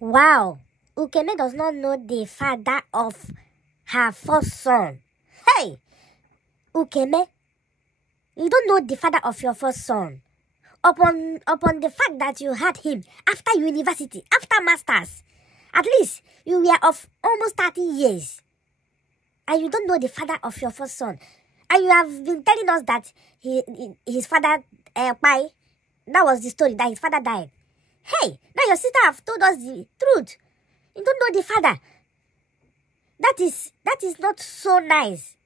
Wow, Ukeme does not know the father of her first son. Hey, Ukeme, you don't know the father of your first son. Upon the fact that you had him after university, after masters, at least you were of almost 30 years. And you don't know the father of your first son. And you have been telling us that his father, that was the story, that his father died. Hey, now your sister have told us the truth. You don't know the father. That is not so nice.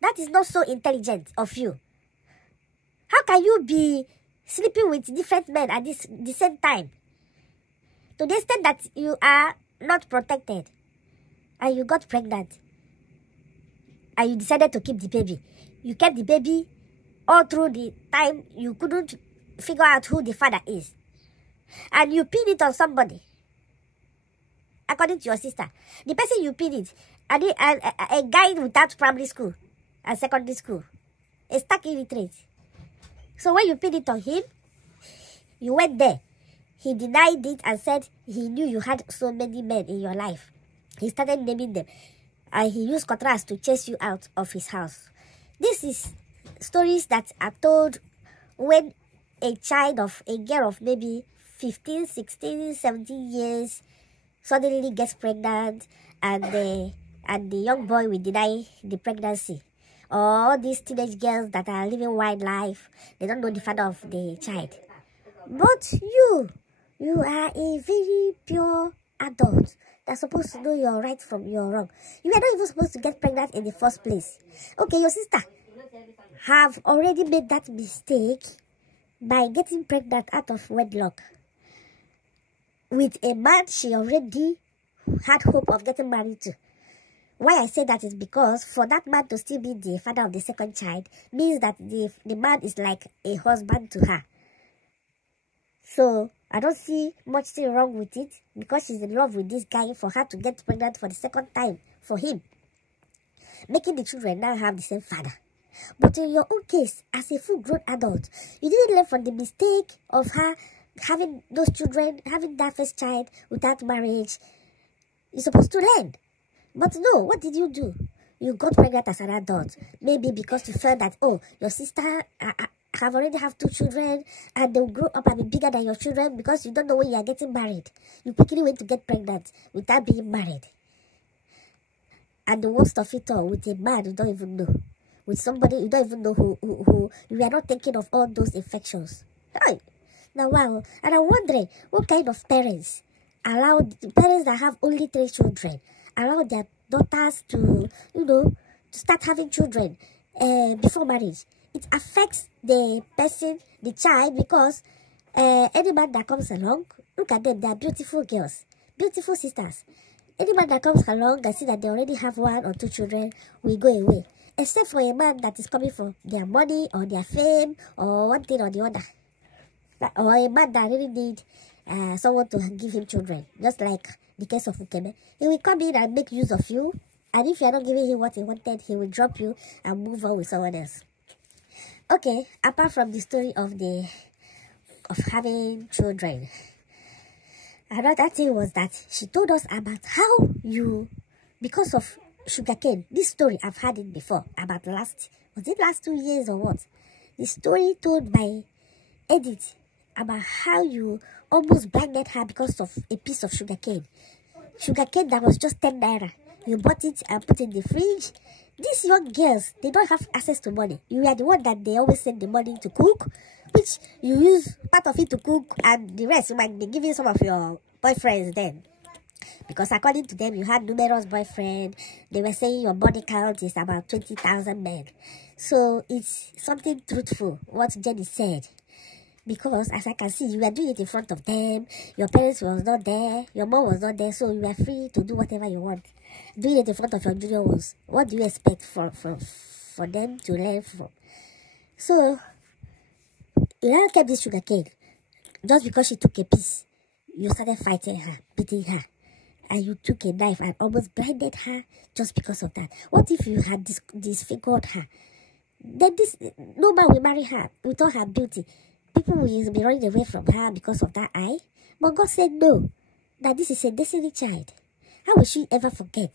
That is not so intelligent of you. How can you be sleeping with different men at the same time? To the extent that you are not protected. And you got pregnant. And you decided to keep the baby. You kept the baby all through the time you couldn't figure out who the father is. And you pin it on somebody. According to your sister. The person you pin it. A guy without primary school and secondary school. A stuck illiterate. So when you pin it on him, you went there. He denied it and said he knew you had so many men in your life. He started naming them. And he used cutlass to chase you out of his house. This is stories that are told when a girl of maybe 15, 16, 17 years suddenly gets pregnant and the young boy will deny the pregnancy. Or these teenage girls that are living wild life, they don't know the father of the child. But you are a very pure adult that's supposed to know your right from your wrong. You are not even supposed to get pregnant in the first place. Okay, your sister have already made that mistake by getting pregnant out of wedlock with a man she already had hope of getting married to. Why I say that is because for that man to still be the father of the second child means that the man is like a husband to her. So I don't see much thing wrong with it because she's in love with this guy for her to get pregnant for the second time for him. Making the children now have the same father. But in your own case, as a full-grown adult, you didn't learn from the mistake of her having those children, having that first child without marriage. You're supposed to learn. But no, what did you do? You got pregnant as an adult. Maybe because you felt that, oh, your sister have already have 2 children and they'll grow up and be bigger than your children because you don't know when you are getting married. You quickly went to get pregnant without being married. And the worst of it all, with a man you don't even know. With somebody you don't even know who you are not thinking of all those infections. Right. Now, wow. And I'm wondering, what kind of parents allow the parents that have only 3 children allow their daughters to, to start having children before marriage? It affects the person, the child, because any man that comes along, look at them, they are beautiful girls, beautiful sisters. Any man that comes along and see that they already have 1 or 2 children will go away. Except for a man that is coming for their money or their fame or one thing or the other. Or a man that really need someone to give him children. Just like the case of Ukeme. He will come in and make use of you. And if you are not giving him what he wanted, he will drop you and move on with someone else. Okay, apart from the story of having children, another thing was that she told us about how you, because of sugarcane, this story I've had it before, about last 2 years or what? The story told by Edith about how you almost blinded her because of a piece of sugarcane. Sugarcane that was just 10 naira. You bought it and put it in the fridge. These young girls, they don't have access to money. You are the one that they always send the money to cook, which you use part of it to cook and the rest you might be giving some of your boyfriends then. Because according to them, you had numerous boyfriends. They were saying your body count is about 20,000 men. So it's something truthful, what Jenny said. Because as I can see, you were doing it in front of them. Your parents was not there. Your mom was not there. So you were free to do whatever you want. Doing it in front of your junior ones. What do you expect for them to learn from? So, you now kept this sugarcane. Just because she took a piece, you started fighting her, beating her. And you took a knife and almost blinded her just because of that. What if you had disfigured her? Then no man will marry her with all her beauty. People will be running away from her because of that eye. But God said no. that this is a destiny child. How will she ever forget?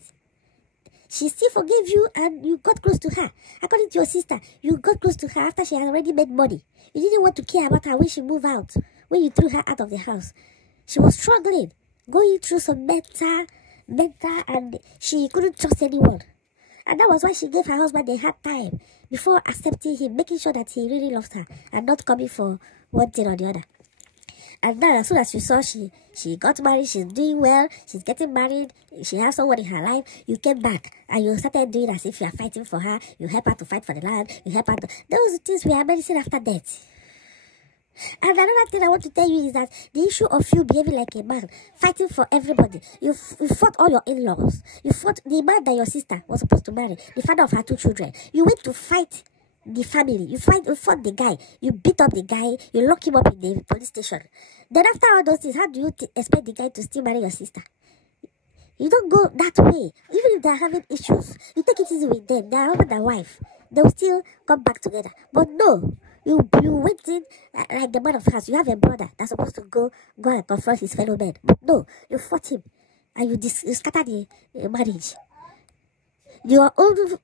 She still forgave you and you got close to her. According to your sister, you got close to her after she had already made money. You didn't want to care about her when she moved out, when you threw her out of the house. She was struggling, going through some mental, and she couldn't trust anyone. And that was why she gave her husband a hard time before accepting him, making sure that he really loved her and not coming for one thing or the other. And now, as soon as you saw she got married, she's doing well, she's getting married, she has someone in her life, you came back and you started doing as if you are fighting for her, you help her to fight for the land, you help her to... Those things were medicine after death. And another thing I want to tell you is that the issue of you behaving like a man, fighting for everybody, you fought all your in-laws, you fought the man that your sister was supposed to marry, the father of her 2 children, you went to fight the family, you fought the guy, you beat up the guy, you lock him up in the police station. Then after all those things, how do you expect the guy to still marry your sister? You don't go that way. Even if they're having issues, you take it easy with them. They're husband and wife. They'll still come back together. But no, you went in like the man of house. You have a brother that's supposed to go and confront his fellow men. But no, you fought him and you scattered the marriage. Your own the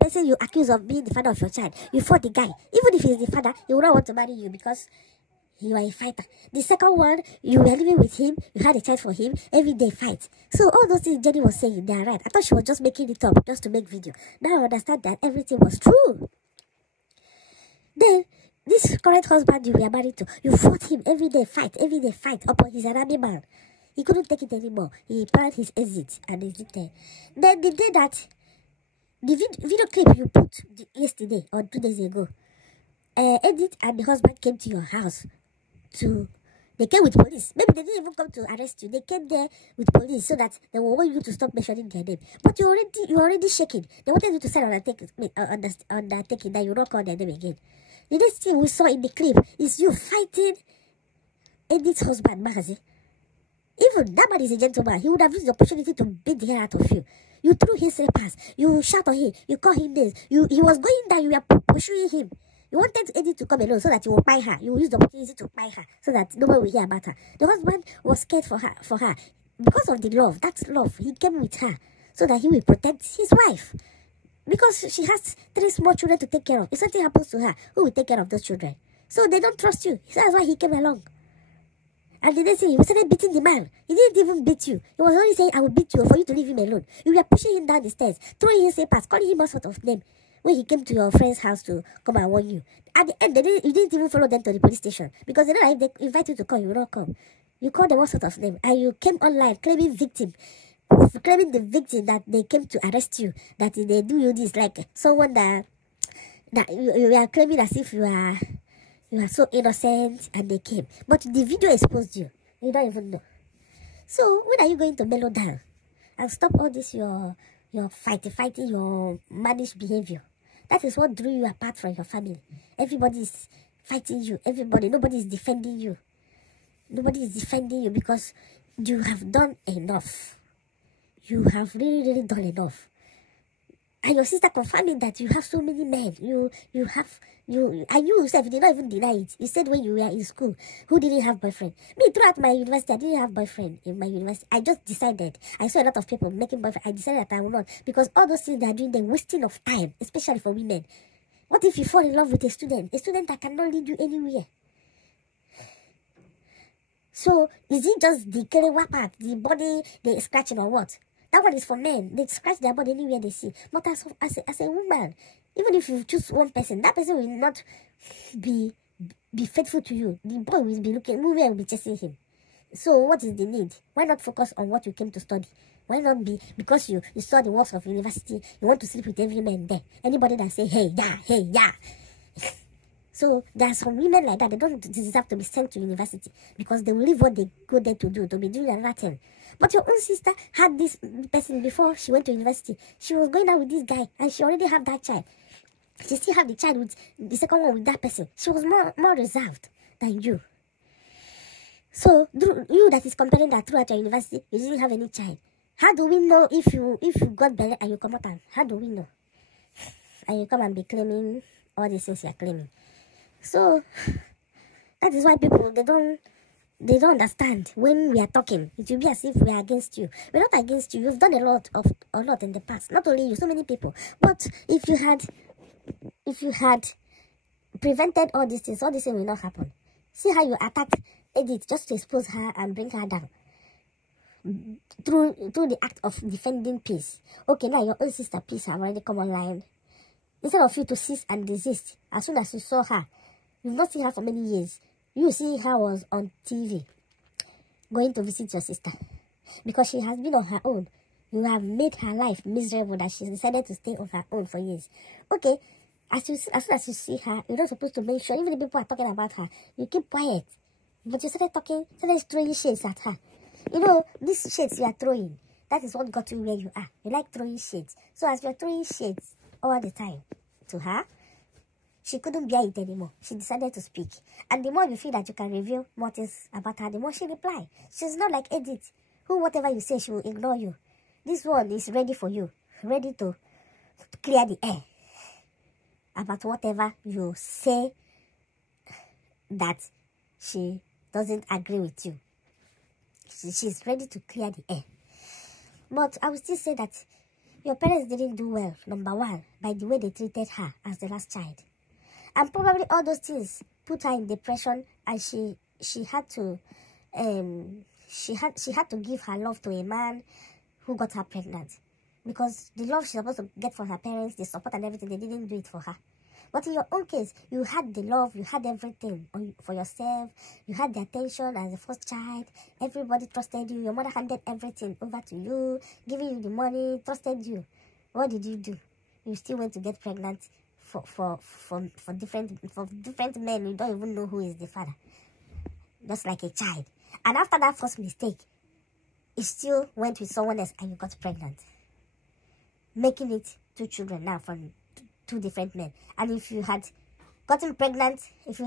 person you accuse of being the father of your child, you fought the guy. Even if he's the father, he will not want to marry you because you are a fighter. The second one, you were living with him, you had a child for him, everyday fight. So all those things Jenny was saying, they are right. I thought she was just making it up just to make video. Now I understand that everything was true. Then, this current husband you were married to, you fought him everyday fight upon his army man. He couldn't take it anymore. He planned his exit and exited. Then the day that the video clip you put yesterday or 2 days ago, Edith and the husband came to your house they came with police. Maybe they didn't even come to arrest you. They came there with police so that they will want you to stop mentioning their name. But you're already shaking. They wanted you to sign undertaking that you don't call their name again. The next thing we saw in the clip is you fighting Edith's husband, Mahazi. Even that man is a gentleman. He would have used the opportunity to beat the hair out of you. You threw his slippers. You shout on him. You call him names. He was going down. You were pursuing him. You wanted Edith to come alone so that you will buy her. You will use the opportunity to buy her so that nobody will hear about her. The husband was scared for her. Because of the love, that's love. He came with her so that he will protect his wife. Because she has 3 small children to take care of. If something happens to her, who will take care of those children? So they don't trust you. So that's why he came along. And the next thing, he started beating the man. He didn't even beat you. He was only saying, I will beat you for you to leave him alone. You were pushing him down the stairs, throwing him slippers, calling him all sort of name. When he came to your friend's house to come and warn you. At the end, you didn't even follow them to the police station. Because they know if they invite you to come, you will not come. You called them all sort of name. And you came online claiming the victim that they came to arrest you. That they do you this like someone that you are claiming as if you are so innocent and they came. But the video exposed you. You don't even know. So when are you going to mellow down? And stop all this your fighting, your mannish behavior. That is what drew you apart from your family. Everybody is fighting you. Nobody is defending you. Nobody is defending you because you have done enough. You have really, really done enough. And your sister confirming that you have so many men. You yourself did not even deny it. You said when you were in school, who didn't have boyfriend? Me, throughout my university, I didn't have boyfriend in my university. I just decided. I saw a lot of people making boyfriend. I decided that I will not. Because all those things they are doing, they're wasting of time, especially for women. What if you fall in love with a student that cannot lead you anywhere? So, is it just the kerewa part, the body, the scratching or what? That one is for men. They scratch their body anywhere they see. But as a woman, even if you choose one person, that person will not be faithful to you. The boy will be looking, women will be chasing him. So what is the need? Why not focus on what you came to study? Why not be, because you saw the walls of university, you want to sleep with every man there. Anybody that say, hey, yeah. So there are some women like that. They don't deserve to be sent to university because they will leave what they go there to do, to be doing another thing. But your own sister had this person before she went to university. She was going out with this guy and she already had that child. She still had the child with the second one with that person. She was more reserved than you. So you that is comparing that throughout your university, you didn't have any child. How do we know if you got belly and you come out? How do we know? And you come and be claiming all these things you are claiming. So that is why people they they don't understand when we are talking. It will be as if we are against you. We're not against you. You've done a lot in the past. Not only you, so many people. But if you had prevented all these things will not happen. See how you attacked Edith just to expose her and bring her down. Through the act of defending peace. Okay, now your own sister peace have already come online. Instead of you to cease and desist, as soon as you saw her, you've not seen her for many years. You see her was on TV, going to visit your sister. Because she has been on her own. You have made her life miserable that she decided to stay on her own for years. Okay, as soon as you see her, you're not supposed to make sure, even if people are talking about her, you keep quiet. But you started throwing shades at her. You know, these shades you are throwing, that is what got you where you are. You like throwing shades. So as you're throwing shades all the time to her, she couldn't bear it anymore. She decided to speak. And the more you feel that you can reveal more things about her, the more she replies. She's not like Edith, who whatever you say, she will ignore you. This one is ready for you, ready to clear the air about whatever you say that she doesn't agree with you. She's ready to clear the air. But I will still say that your parents didn't do well, number one, by the way they treated her as the last child. And probably all those things put her in depression, and she had to give her love to a man who got her pregnant. Because the love she's supposed to get from her parents, the support and everything, they didn't do it for her. But in your own case, you had the love, you had everything for yourself, you had the attention as the first child, everybody trusted you, your mother handed everything over to you, giving you the money, trusted you. What did you do? You still went to get pregnant for different men. You don't even know who is the father. Just like a child. And after that first mistake, you still went with someone else and you got pregnant. Making it 2 children now from 2 different men. And if you had gotten pregnant, if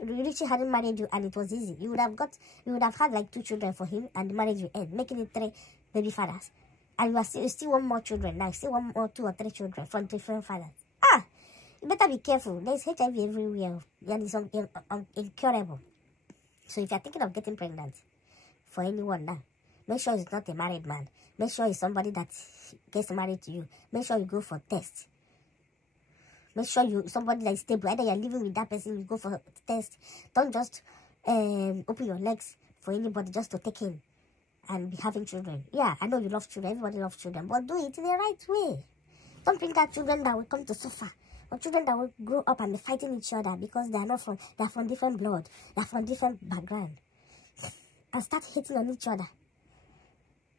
Richie hadn't married you and it was easy, you would have had like 2 children for him and the marriage will end, making it 3 baby fathers. And you still want more children now, still want more 2 or 3 children from different fathers. You better be careful. There's HIV everywhere and it's incurable. So if you're thinking of getting pregnant for anyone now, make sure it's not a married man. Make sure it's somebody that gets married to you. Make sure you go for tests. Make sure somebody that is stable. Either you're living with that person, you go for a test. Don't just open your legs for anybody just to take in and be having children. Yeah, I know you love children. Everybody loves children. But do it in the right way. Don't bring that children that will come to suffer. Or children that will grow up and be fighting each other because they're from different blood. They're from different background. And start hating on each other.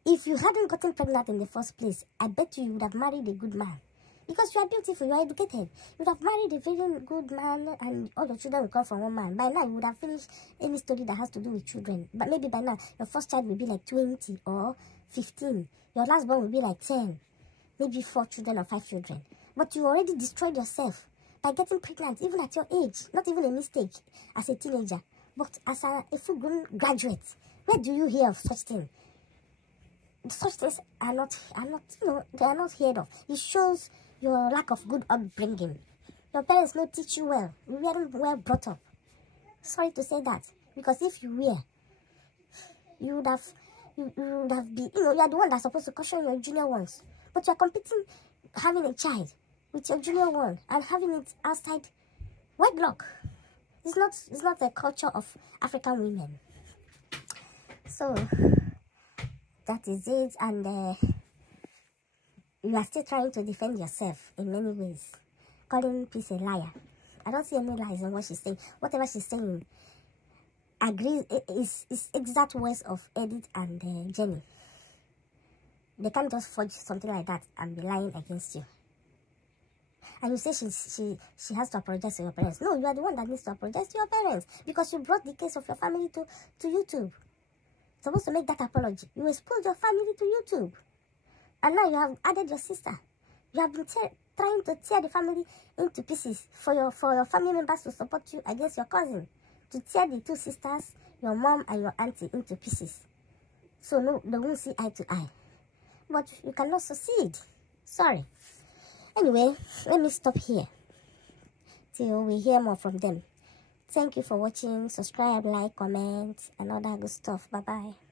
If you hadn't gotten pregnant in the first place, I bet you would have married a good man. Because you are beautiful, you are educated. You would have married a very good man and all your children will come from one man. By now, you would have finished any story that has to do with children. But maybe by now, your first child will be like 20 or 15. Your last born will be like 10. Maybe 4 children or 5 children. But you already destroyed yourself by getting pregnant, even at your age. Not even a mistake as a teenager, but as a full-grown graduate. Where do you hear of such things? Such things are not, they are not heard of. It shows your lack of good upbringing. Your parents don't teach you well. You weren't well brought up. Sorry to say that, because if you were, you would have been, you are the one that's supposed to caution your junior ones. But you're competing, having a child with your junior one and having it outside wedlock. It's not the culture of African women. So that is it, and you are still trying to defend yourself in many ways, calling Peace a liar. I don't see any lies in what she's saying. Whatever she's saying agrees is exact words of Edith and Jenny. They can't just forge something like that and be lying against you. And you say she has to apologize to your parents. No, you are the one that needs to apologize to your parents because you brought the case of your family to YouTube. Supposed to make that apology. You exposed your family to YouTube. And now you have added your sister. You have been trying to tear the family into pieces for your family members to support you against your cousin. To tear the 2 sisters, your mom and your auntie, into pieces. So no, they won't see eye to eye. But you cannot succeed. Sorry. Anyway, let me stop here till we hear more from them. Thank you for watching. Subscribe, like, comment, and all that good stuff. Bye-bye.